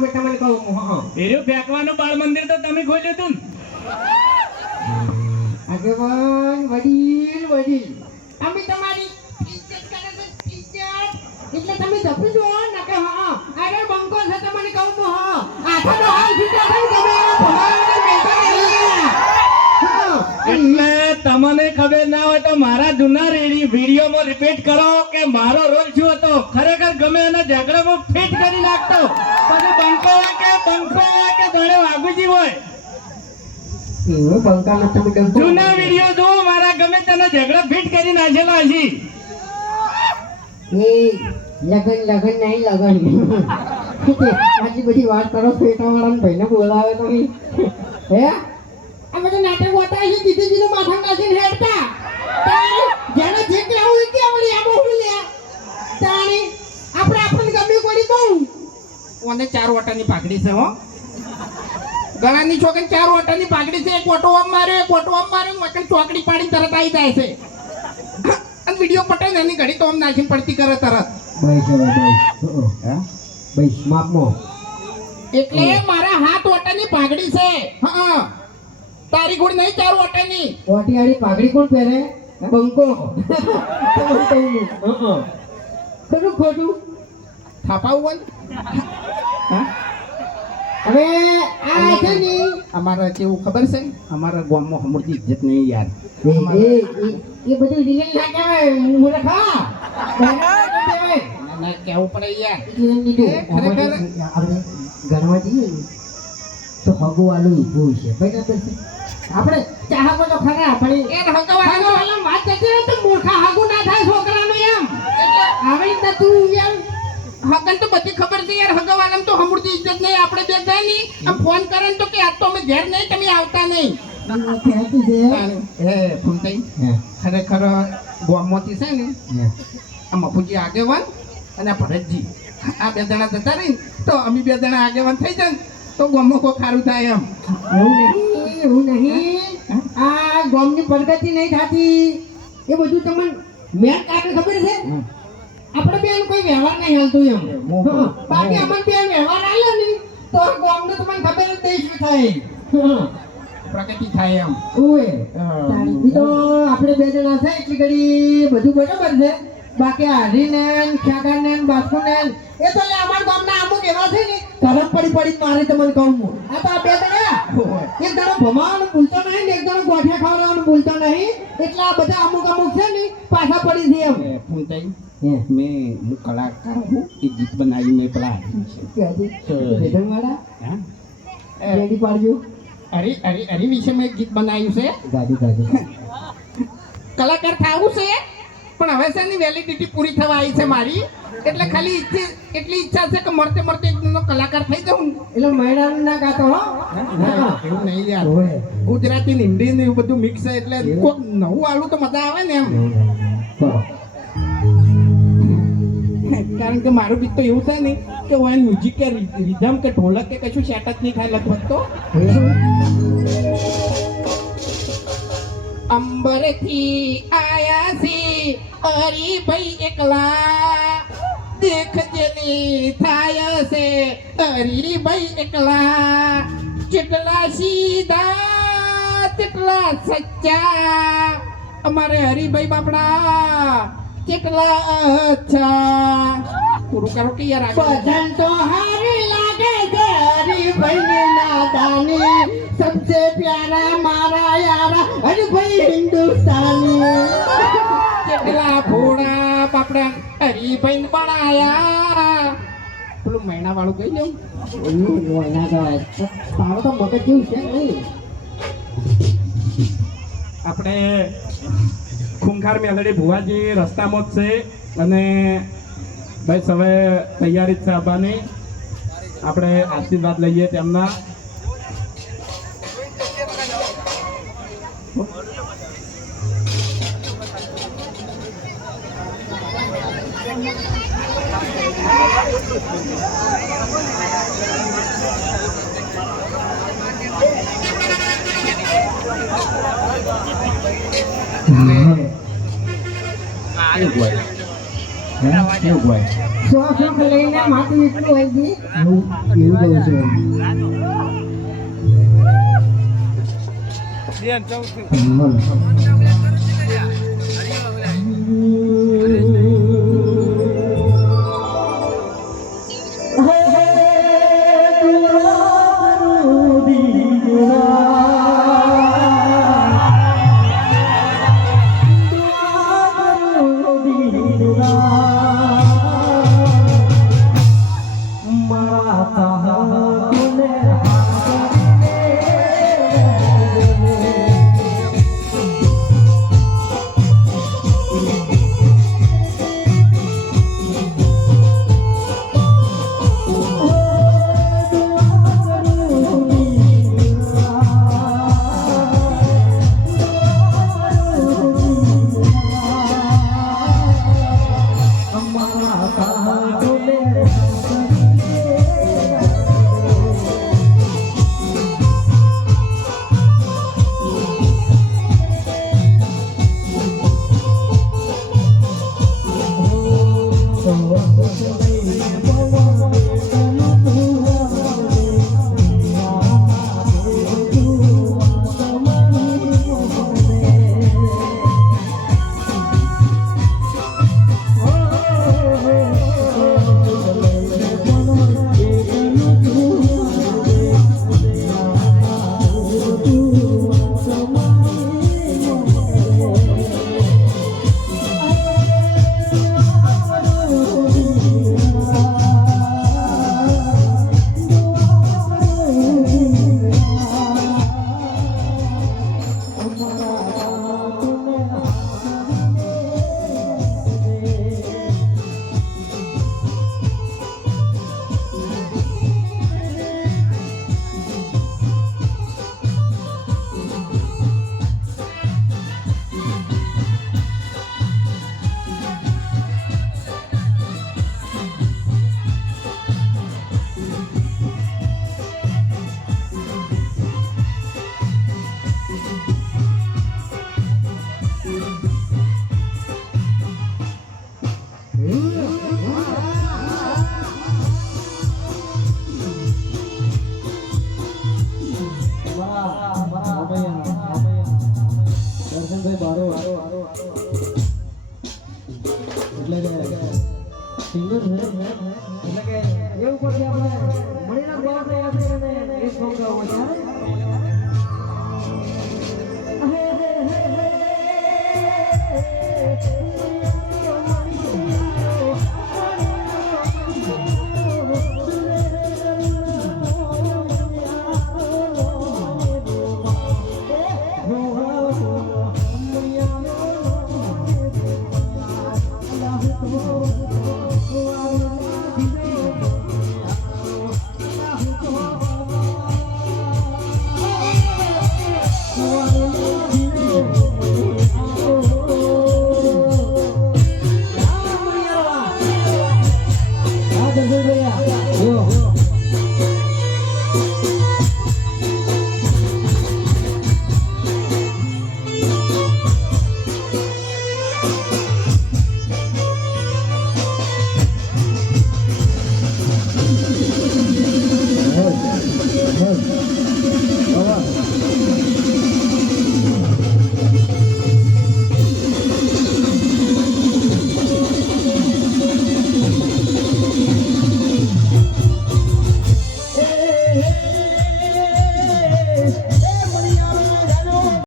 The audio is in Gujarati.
બેટા મને કહું હા એર્યું ફેંકવાનું બાળ મંદિર તો તમે ખોલ્યું હતું ને. આગેવાન વડીલ વડીલ અમે તમારી ઇજ્જત કરે છે ઇજ્જત એટલે તમે જપી જો ના કે હા અરે બંકો છે તમને કહું તો હા આઠાનો હાલ ફીટા થઈ ગમે ભગવાનને મેસા નહીં એટલે તમને ખબર ના હોય તો મારા જૂના વિડીયોમાં રિપીટ કરો કે મારો રોલ શું હતો. ખરેખર ગમે એના ઝઘડામાં ફિટ કરી નાખતો. પછી બંકો હોય કે ધોળે વાઘુજી હોય, એવો બંકા ન તમે કેમ જૂના વિડીયો જો મારા ગમે તેનો ઝઘડો ફિટ કરી નાખેલો હજી. એ લગન નહીં લગન આટલી બધી વાત કરો પેટાવાળા ભાઈને બોલાવે તમે હે આ બધું નાટક હોતા છે દીદીજીનું માથા નાખીને હેડતા જેને જે કહેવું હોય કે આવડી આ બહુ લે તાણી આપણને ગમ્યું કોડી બહુ ઓને 4 ઓટાની પાઘડી છે હો ગળાની છોકરી 4 ઓટાની પાઘડી છે. એક ઓટો આમ માર્યો મકન ચોકડી પાડી તરત આવી જાય છે અને વિડિયો પટે ને એની ઘડી તો આમ નાખીને પડતી કરે તરત બસ માપમો એટલે મારા હાથ ઓટાની પાઘડી છે. હા તારી ગુડ નહીં 4 ઓટાની ઓટિયાળી પાઘડી કોણ પહેરે બંકો ખોટું થાપાવું હવે આ છે ને અમારે કેવું ખબર છે અમારા ગામમાં હમુરજી ઇજ્જત નહીં યાર એ બધું રિયલ ના કહેવાય મૂર્ખા ના કેવું પડે યાર ખરેખર આપણે ગણવા જઈએ ને તો હગવાલું ઊભું છે બરાબર છે. આપણે ચાહકો તો ખરા પણ એ હગવાલા વાત જતી રહે તો મૂર્ખા હગું ના થાય છોકરાનું એમ એટલે આવી તો તું એમ હગન તો બધી ખબર છે યાર હગવાલામ તો હમુરજી ઇજ્જત નહીં. આપણે બે જાય ની આમ ફોન કરે તો કે આજ તો અમે ઘેર નહીં તમે આવતા નહીં એ ફૂલતાઈ ખરેખર ગોમમાંથી છે ને આ મફુજી આગેવાન અને આ ભરતજી આ 2 જણા જતા રહી તો અમે 2 જણા આગેવાન થઈ જાય તો ગોમમાં કોઈ ખારું થાય એમ એવું નહીં આ ગોમની પ્રગતિ નહીં થતી એ બધું તમને મેં કારણે ખબર છે આપણે બેન કોઈ વ્યવહાર નહીં હાલતું એમ બાકી અમને બેન વ્યવહાર આલ્યો ને તો આ ગોમને તમને ખબર જ દેશ થાય પ્રગતિ થાય એમ ઓએ તો આપણે 2 જણા છે એટલી ઘડી બધું બરાબર છે. બાકી હરીને ખ્યાગાને બાસ્કુને એ તો અમારા ગામના અમુક એવા છે ને ધરમ પડી મારે તમને કહું હું આ તો આ 2 જણા એક જણો ભમાવાનું ભૂલતો નહીં ને એક જણો ગોઠિયા ખાવાનું ભૂલતો નહીં એટલે આ બધા અમુક છે ને પાછા પડી છે એમ ફૂલતાઈ હું કલાકાર હું એ ગીત બનાવી મેં પેલા રેડી પાડજો હરી વિશે મેં ગીત બનાવ્યું છે કલાકાર થાવું છે પણ હવે છે ની વેલિડિટી પૂરી થવા આવી છે મારી એટલે ખાલી એટલી ઈચ્છા છે કે મળતે એક દિનનો કલાકાર થઈ જાઉં એટલે મહિના ના ગાતો હો એવું નહીં યાર ગુજરાતી ને હિન્દી ને એવું બધું મિક્સ છે એટલે કોક નવું આલું તો મજા આવે ને એમ કારણ કે મારું ગીત તો એવું થાય ને કે હું મ્યુઝિક કે રિધમ કે ઢોલક કે કશું સેટ જ નહીં થાય લગભગ તો અંબરથી આયા સી હરીભાઈ એકલા દેખજે ની થાય છે હરીભાઈ એકલા કેટલા સીધા કેટલા સચ્ચા અમારે હરીભાઈ બાપડા કેટલા અચ્છા પૂરું કરો કે યાર ભજન તો હારી લાગે છે હરીભાઈ નાદાની सबसे प्यारा मारा यारा हरीभाई हिंदुस्तानी કેટલા ઘોડા બાપડા હરીભાઈ બનાયા પેલું મહિના વાળું કહી લઉં મહિના કહેવાય તારો તો મગજ જેવું છે નહીં. આપણે ખૂંખાર મેલડી ભુવાજી રસ્તામાં જ છે અને બસ હવે તૈયારી જ છે આવવાની. આપણે આશીર્વાદ લઈએ તેમના. કેવું હોય શોખ લઈને માથું એટલું હોય છે એવું કહું છું દર્શનભાઈ બારો એટલે કે સિંગર છે એટલે કે એવું પછી આપણે મળીને ગાવા તૈયાર કરીને એક સોંગ ગાવા ચાલે